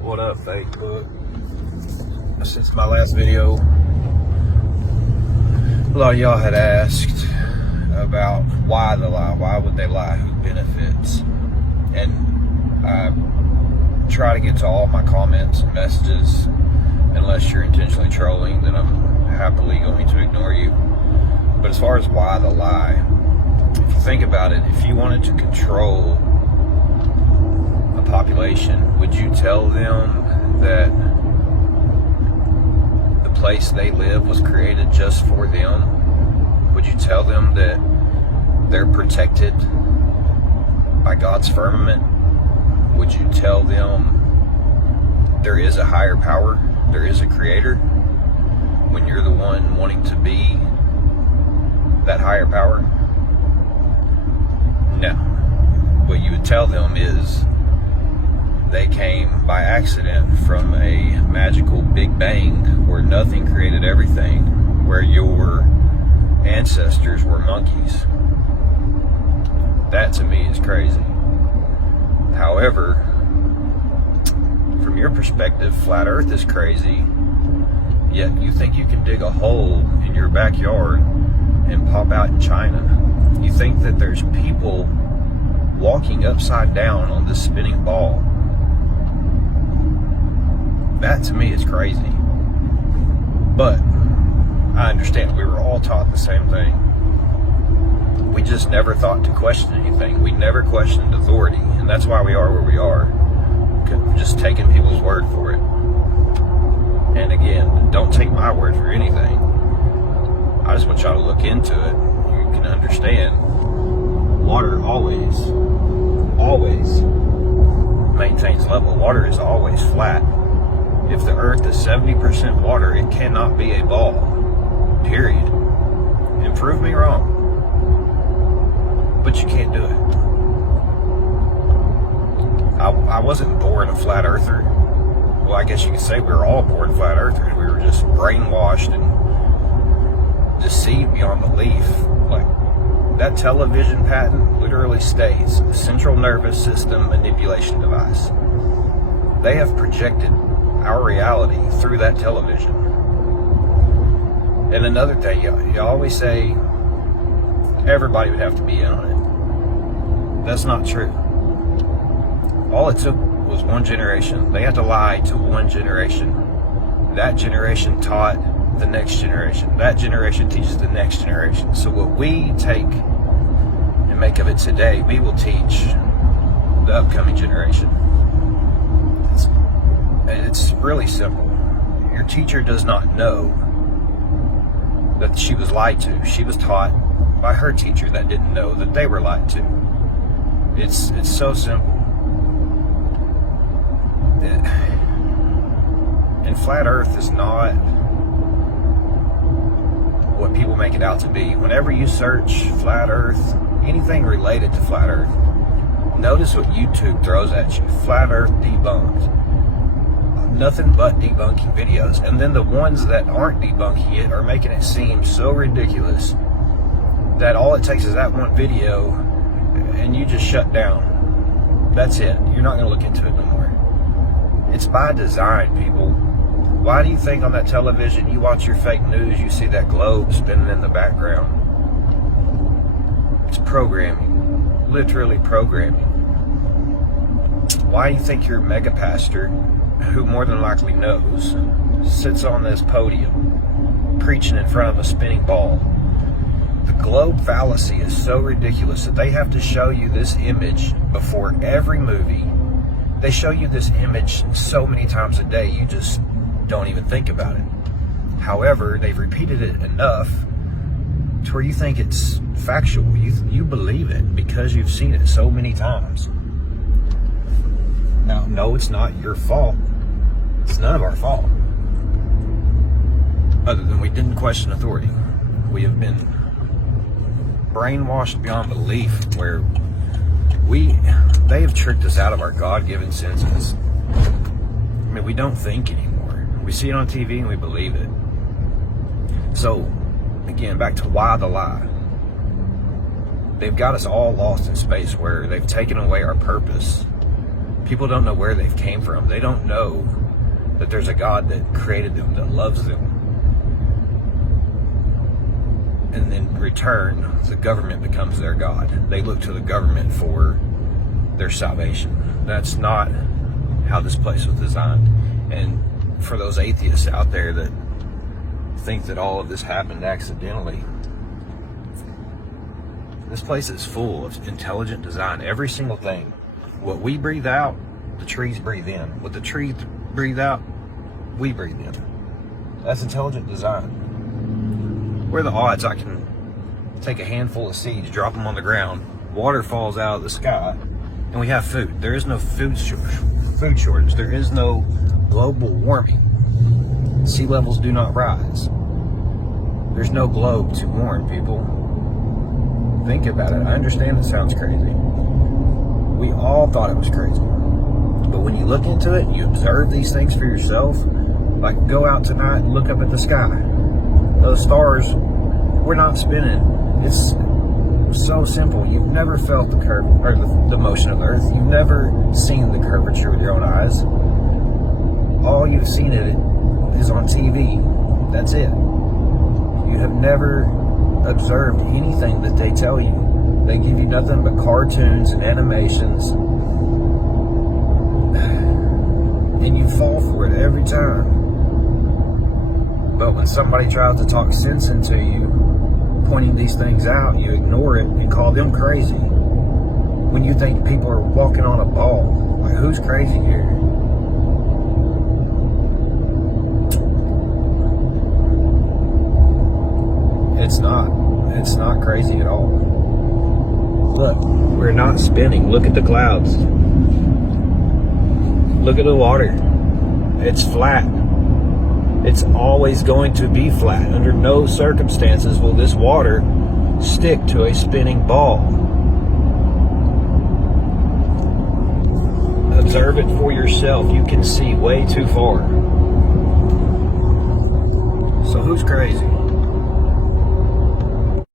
What up, Facebook? Since my last video, a lot of y'all had asked about why the lie. Why would they lie? Who benefits? And I try to get to all my comments and messages. Unless you're intentionally trolling, then I'm happily going to ignore you. But as far as why the lie, if you think about it, if you wanted to control a population, would you tell them that the place they live was created just for them? Would you tell them that they're protected by God's firmament? Would you tell them there is a higher power, there is a creator, when you're the one wanting to be that higher power? No. What you would tell them is they came by accident from a magical Big Bang where nothing created everything, where your ancestors were monkeys. That to me is crazy. However, from your perspective, flat Earth is crazy, yet you think you can dig a hole in your backyard and pop out in China. You think that there's people walking upside down on this spinning ball. That to me is crazy. But I understand we were all taught the same thing. We just never thought to question anything. We never questioned authority, and that's why we are where we are. We're just taking people's word for it. And again, don't take my word for anything. I just want y'all to look into it. You can understand. Water always maintains level. Water is always flat. If the earth is 70% water, it cannot be a ball. Period. And prove me wrong. But you can't do it. I wasn't born a flat earther. Well, I guess you could say we were all born flat earthers. We were just brainwashed and deceived beyond belief. Like, that television patent literally states central nervous system manipulation device. They have projected our reality through that television. And another thing, you always say everybody would have to be in on it. That's not true. All it took was one generation. They had to lie to one generation. That generation taught the next generation. That generation teaches the next generation. So what we take and make of it today, we will teach the upcoming generation. It's really simple. Your teacher does not know that she was lied to. She was taught by her teacher that didn't know that they were lied to. It's so simple. And flat Earth is not what people make it out to be. Whenever you search flat Earth, anything related to flat Earth, notice what YouTube throws at you. Flat Earth debunked. Nothing but debunking videos. And then the ones that aren't debunking it are making it seem so ridiculous that all it takes is that one video and you just shut down. That's it. You're not going to look into it no more. It's by design, people. Why do you think on that television you watch your fake news, you see that globe spinning in the background? It's programming. Literally programming. Why do you think your mega pastor, who more than likely knows, sits on this podium preaching in front of a spinning ball? The globe fallacy is so ridiculous that they have to show you this image before every movie. They show you this image so many times a day, you just don't even think about it. However, they've repeated it enough to where you think it's factual. You believe it because you've seen it so many times. Now, no, it's not your fault. It's none of our fault. Other than we didn't question authority. We have been brainwashed beyond belief where they have tricked us out of our God-given senses. I mean, we don't think anymore. We see it on TV and we believe it. So, again, back to why the lie. They've got us all lost in space where they've taken away our purpose. People don't know where they've came from. They don't know that there's a God that created them, that loves them. And in return, the government becomes their God. They look to the government for their salvation. That's not how this place was designed. And for those atheists out there that think that all of this happened accidentally, this place is full of intelligent design. Every single thing. What we breathe out, the trees breathe in. What the trees breathe out, we breathe in. That's intelligent design. What are the odds I can take a handful of seeds, drop them on the ground, water falls out of the sky, and we have food? There is no food shortage. There is no global warming. Sea levels do not rise. There's no globe to warm, people. Think about it. I understand it sounds crazy. We all thought it was crazy. But when you look into it, you observe these things for yourself. Like, go out tonight and look up at the sky. Those stars, we're not spinning. It's so simple. You've never felt the curve or the motion of Earth. You've never seen the curvature with your own eyes. All you've seen it is on TV. That's it. You have never observed anything that they tell you. They give you nothing but cartoons and animations, and you fall for it every time. But when somebody tries to talk sense into you, pointing these things out, you ignore it and call them crazy. When you think people are walking on a ball, like, who's crazy here? It's not crazy at all. Look, we're not spinning. Look at the clouds. Look at the water. It's flat. It's always going to be flat. Under no circumstances will this water stick to a spinning ball. Observe it for yourself. You can see way too far. So who's crazy?